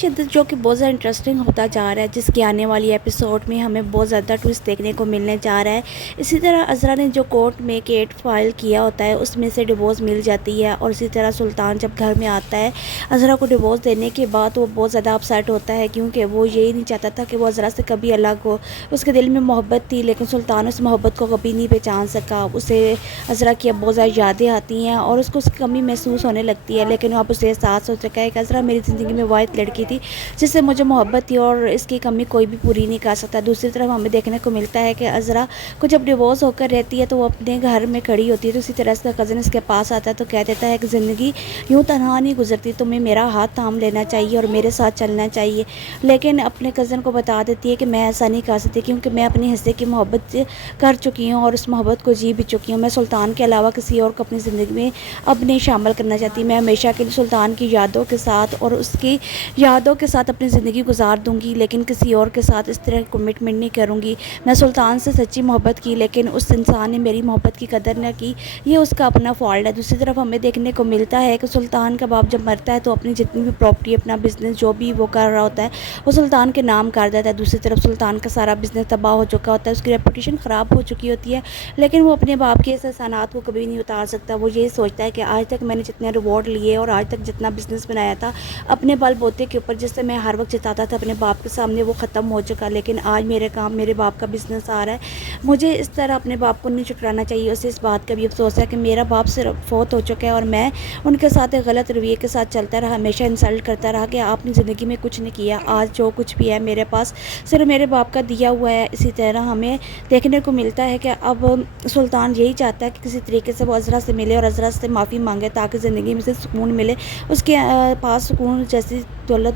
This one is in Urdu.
شدت جو کہ بہت زیادہ انٹرسٹنگ ہوتا جا رہا ہے، جس کی آنے والی ایپیسوڈ میں ہمیں بہت زیادہ ٹویسٹ دیکھنے کو ملنے جا رہا ہے۔ اسی طرح عذرا نے جو کورٹ میں کیٹ فائل کیا ہوتا ہے اس میں سے ڈیورس مل جاتی ہے، اور اسی طرح سلطان جب گھر میں آتا ہے عذرا کو ڈیورس دینے کے بعد وہ بہت زیادہ اپسیٹ ہوتا ہے، کیونکہ وہ یہی نہیں چاہتا تھا کہ وہ عذرا سے کبھی الگ ہو۔ اس کے دل میں محبت تھی لیکن سلطان اس محبت کو کبھی نہیں پہچان سکا۔ اسے عذرا کی اب بہت زیادہ یادیں آتی ہیں اور اس کو اس کی کمی محسوس ہونے لگتی ہے، لیکن اب اسے احساس ہو چکا ہے کہ عذرا میری زندگی میں واحد لڑکی تھی جس سے مجھے محبت تھی اور اس کی کمی کوئی بھی پوری نہیں کر سکتا۔ دوسری طرف ہمیں دیکھنے کو ملتا ہے کہ عذرا کو جب ڈیورس ہو کر رہتی ہے تو وہ اپنے گھر میں کھڑی ہوتی ہے، تو اسی طرح اس کا کزن اس کے پاس آتا ہے تو کہہ دیتا ہے کہ زندگی یوں تنہا نہیں گزرتی، تمہیں میرا ہاتھ تھام لینا چاہیے اور میرے ساتھ چلنا چاہیے۔ لیکن اپنے کزن کو بتا دیتی ہے کہ میں ایسا نہیں کر سکتی، کیونکہ میں اپنے حصے کی محبت کر چکی ہوں اور اس محبت کو جی بھی چکی ہوں۔ میں سلطان کے علاوہ کسی اور کو اپنی زندگی میں اب نہیں شامل کرنا چاہتی۔ میں ہمیشہ کے لیے سلطان کی یادوں کے ساتھ اور اس کی یادوں کے ساتھ اپنی زندگی گزار دوں گی، لیکن کسی اور کے ساتھ اس طرح کمٹمنٹ نہیں کروں گی۔ میں سلطان سے سچی محبت کی لیکن اس انسان نے میری محبت کی قدر نہ کی، یہ اس کا اپنا فالٹ ہے۔ دوسری طرف ہمیں دیکھنے کو ملتا ہے کہ سلطان کا باپ جب مرتا ہے تو اپنی جتنی بھی پراپرٹی، اپنا بزنس جو بھی وہ کر رہا ہوتا ہے وہ سلطان کے نام کر دیتا ہے۔ دوسری طرف سلطان کا سارا بزنس تباہ ہو چکا ہوتا ہے، اس کی ریپوٹیشن خراب ہو چکی ہوتی ہے، لیکن وہ اپنے باپ کے اس احسانات کو کبھی نہیں اتار سکتا۔ وہ یہ سوچتا ہے کہ آج تک میں نے جتنے ریوارڈ لیے اور آج تک جتنا بزنس بنایا تھا اپنے بل بوتے کے اوپر، جس سے میں ہر وقت جتاتا تھا اپنے باپ کے سامنے، وہ ختم ہو چکا، لیکن آج میرے کام میرے باپ کا بزنس آ رہا ہے۔ مجھے اس طرح اپنے باپ کو نہیں ٹھکرانا چاہیے۔ اسے اس بات کا بھی افسوس ہے کہ میرا باپ صرف فوت ہو چکا ہے اور میں ان کے ساتھ ایک غلط رویے کے ساتھ چلتا رہا، ہمیشہ انسلٹ کرتا رہا کہ آپ نے زندگی میں کچھ نہیں کیا، آج جو کچھ بھی ہے میرے پاس صرف میرے باپ کا دیا ہوا ہے۔ اسی طرح ہمیں دیکھنے کو ملتا ہے کہ اب سلطان یہی چاہتا ہے کہ کسی طریقے سے وہ عذرا سے ملے اور عذرا سے معافی مانگے تاکہ زندگی میں سے سکون ملے۔ اس کے پاس سکون جیسی دولت